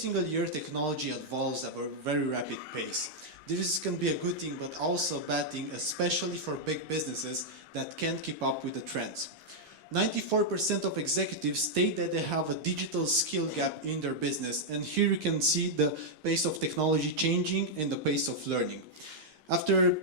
single year technology evolves at a very rapid pace. This can be a good thing, but also a bad thing, especially for big businesses that can't keep up with the trends. 94% of executives state that they have a digital skill gap in their business, and here you can see the pace of technology changing and the pace of learning. After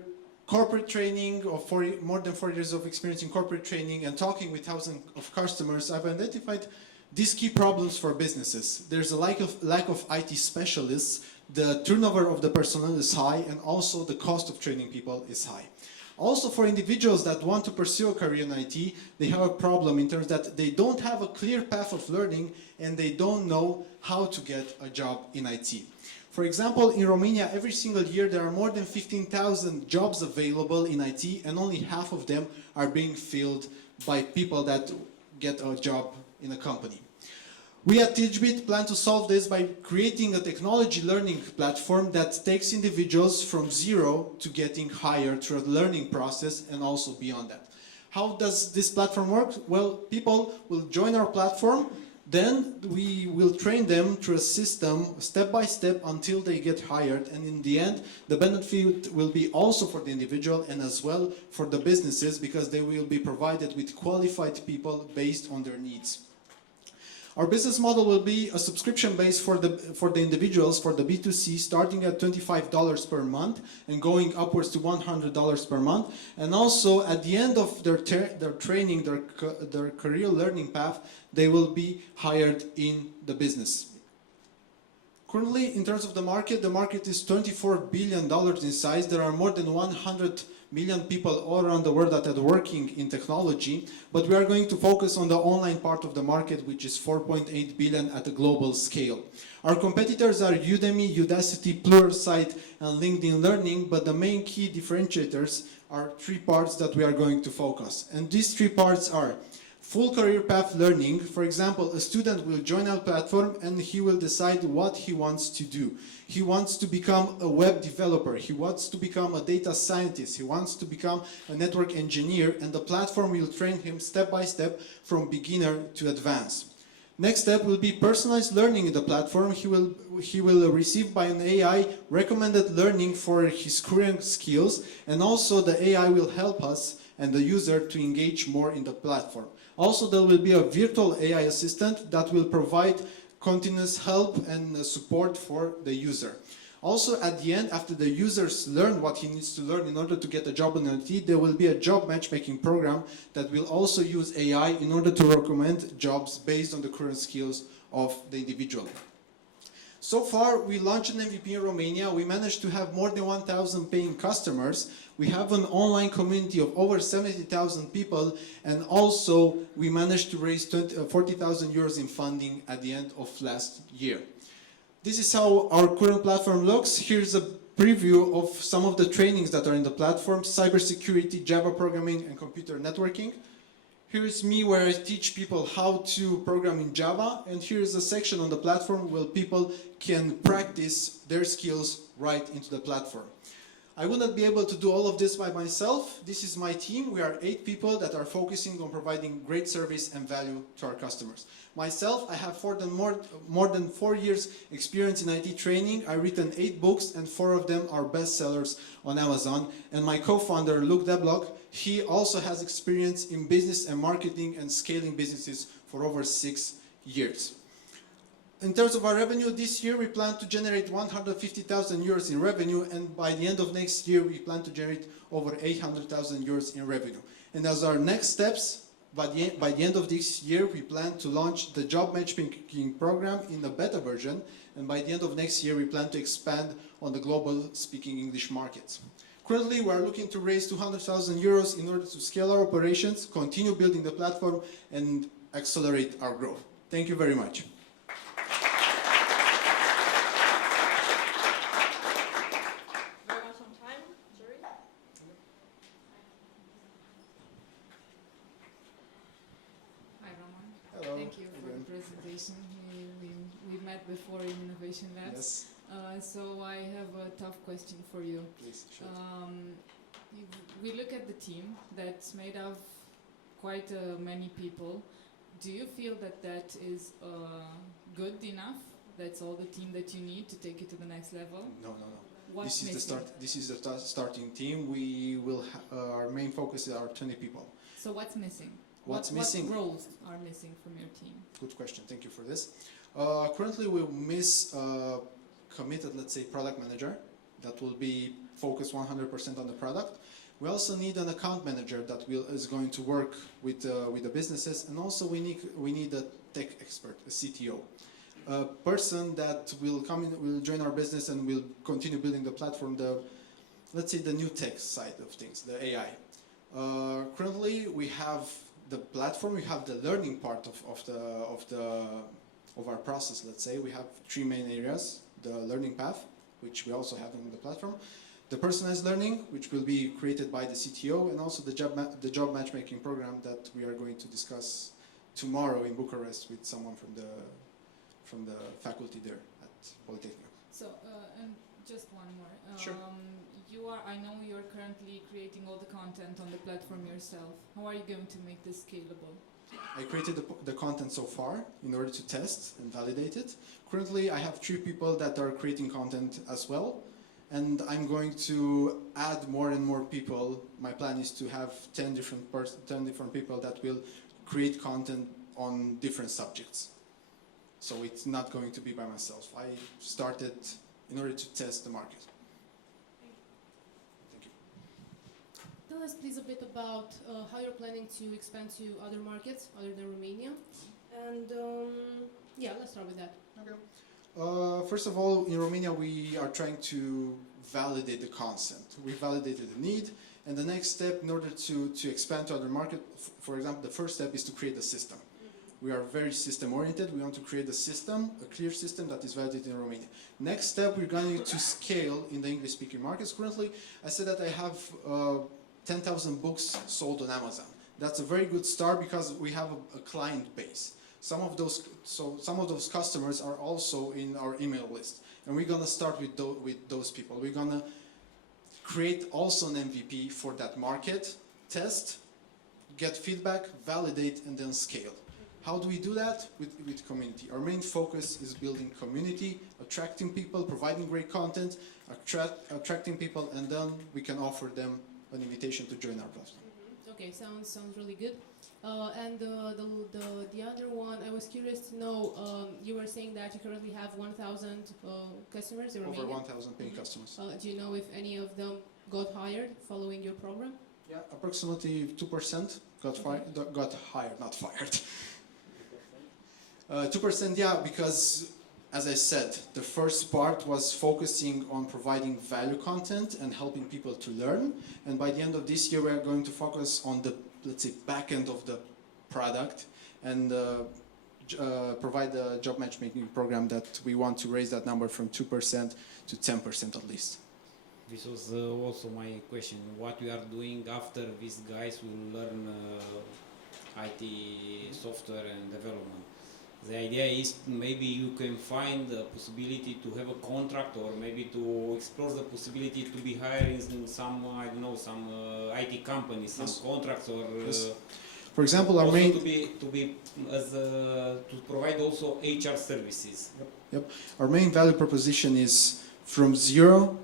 corporate training, or more than 4 years of experience in corporate training and talking with thousands of customers, I've identified these key problems for businesses. There's a lack of IT specialists, the turnover of the personnel is high, and also the cost of training people is high. Also, for individuals that want to pursue a career in IT, they have a problem in terms that they don't have a clear path of learning and they don't know how to get a job in IT. For example, in Romania, every single year there are more than 15,000 jobs available in IT, and only half of them are being filled by people that get a job in a company. We at TeachBit plan to solve this by creating a technology learning platform that takes individuals from zero to getting higher through a learning process and also beyond that. How does this platform work? Well, people will join our platform, then we will train them through a system step by step until they get hired, and in the end the benefit will be also for the individual and as well for the businesses, because they will be provided with qualified people based on their needs. Our business model will be a subscription base for the individuals, for the B2C, starting at $25 per month and going upwards to $100 per month. And also at the end of their training, their career learning path, they will be hired in the business. Currently, in terms of the market is $24 billion in size. There are more than 100 million people all around the world that are working in technology, but we are going to focus on the online part of the market, which is 4.8 billion at a global scale. Our competitors are Udemy, Udacity, Pluralsight, and LinkedIn Learning, but the main key differentiators are three parts that we are going to focus. And these three parts are full career path learning. For example, a student will join our platform and he will decide what he wants to do. He wants to become a web developer, he wants to become a data scientist, he wants to become a network engineer, and the platform will train him step by step from beginner to advanced. Next step will be personalized learning in the platform. He will receive by an AI recommended learning for his current skills, and also the AI will help us and the user to engage more in the platform. Also, there will be a virtual AI assistant that will provide continuous help and support for the user. Also, at the end, after the users learn what he needs to learn in order to get a job in IT, there will be a job matchmaking program that will also use AI in order to recommend jobs based on the current skills of the individual. So far, we launched an MVP in Romania. We managed to have more than 1,000 paying customers. We have an online community of over 70,000 people, and also we managed to raise 40,000 euros in funding at the end of last year. This is how our current platform looks. Here's a preview of some of the trainings that are in the platform: cybersecurity, Java programming, and computer networking. Here is me where I teach people how to program in Java, and here is a section on the platform where people can practice their skills right into the platform. I would not be able to do all of this by myself. This is my team. We are 8 people that are focusing on providing great service and value to our customers. Myself, I have more than 4 years experience in IT training. I've written 8 books, and 4 of them are bestsellers on Amazon. And my co-founder, Luke Deblock, he also has experience in business and marketing and scaling businesses for over 6 years. In terms of our revenue, this year we plan to generate 150,000 euros in revenue, and by the end of next year we plan to generate over 800,000 euros in revenue. And as our next steps, by the end of this year we plan to launch the job matchmaking program in the beta version, and by the end of next year we plan to expand on the global speaking English markets. Currently, we are looking to raise 200,000 euros in order to scale our operations, continue building the platform, and accelerate our growth. Thank you very much. We met before in Innovation Labs. Yes. So I have a tough question for you. Please, sure. We look at the team that's made of quite many people. Do you feel that that is good enough That's all the team that you need to take it to the next level? No. What's This is the missing? start. This is the starting team. We will. Our main focus is our 20 people. So what's missing? What's missing? What roles are missing from your team? Good question. Thank you for this. Currently, we miss a committed, let's say, product manager that will be focused 100% on the product. We also need an account manager that is going to work with the businesses, and also we need a tech expert, a CTO, a person that will come in, will join our business, and will continue building the platform. Let's say the new tech side of things, the AI. Currently, we have the platform, we have the learning part of our process. Let's say we have 3 main areas: the learning path, which we also have on the platform, the personalized learning, which will be created by the CTO, and also the job matchmaking program that we are going to discuss tomorrow in Bucharest with someone from the faculty there at Polytechnic. So, and just one more. Sure. I know you're currently creating all the content on the platform yourself. How are you going to make this scalable? I created the content so far in order to test and validate it. Currently, I have 3 people that are creating content as well, and I'm going to add more and more people. My plan is to have 10 different people that will create content on different subjects. So it's not going to be by myself. I started in order to test the market. Thank you. Tell us please a bit about how you're planning to expand to other markets other than Romania. And yeah, let's start with that. Okay. First of all, in Romania, we are trying to validate the concept. We validated the need, and the next step in order to expand to other markets, for example, the first step is to create a system. We are very system oriented. We want to create a system, a clear system that is validated in Romania. Next step, we're going to scale in the English speaking markets. Currently, I said that I have 10,000 books sold on Amazon. That's a very good start because we have a client base. Some of those customers are also in our email list, and we're gonna start with those people. We're gonna create also an MVP for that market, test, get feedback, validate, and then scale. How do we do that? With community. Our main focus is building community, attracting people, providing great content, attracting people, and then we can offer them an invitation to join our platform. Okay, sounds really good. And the other one, I was curious to know, you were saying that you currently have 1,000 customers in Romania. Over 1,000 paying customers. Do you know if any of them got hired following your program? Yeah, approximately 2% got hired, not fired. 2%, yeah, because as I said, the first part was focusing on providing value content and helping people to learn. And by the end of this year, we are going to focus on the, let's say, back end of the product and provide a job matchmaking program that we want to raise that number from 2% to 10% at least. This was also my question. What we are doing after these guys will learn IT software and development. The idea is maybe you can find the possibility to have a contract, or maybe to explore the possibility to be hired in some, I don't know, some IT companies, some contracts, or for example, our main to provide also HR services. Yep. Our main value proposition is from zero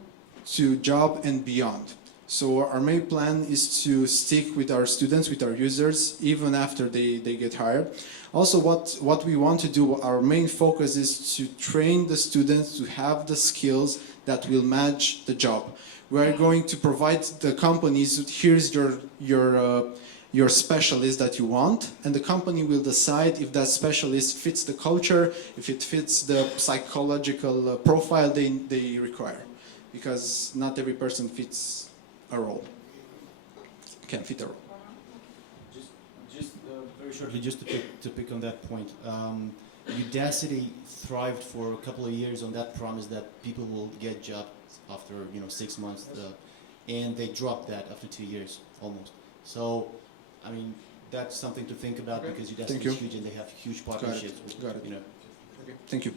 to job and beyond. So our main plan is to stick with our students, with our users, even after they get hired. Also, what we want to do, our main focus is to train the students to have the skills that will match the job. We are going to provide the companies, here's your specialist that you want, and the company will decide if that specialist fits the culture, if it fits the psychological profile they require. Because not every person fits a role, can fit a role. Just very shortly, just to pick on that point, Udacity thrived for a couple of years on that promise that people will get jobs after 6 months, and they dropped that after 2 years almost. So, I mean, that's something to think about, because Udacity is huge and they have huge partnerships. Got it. With, Okay. Thank you.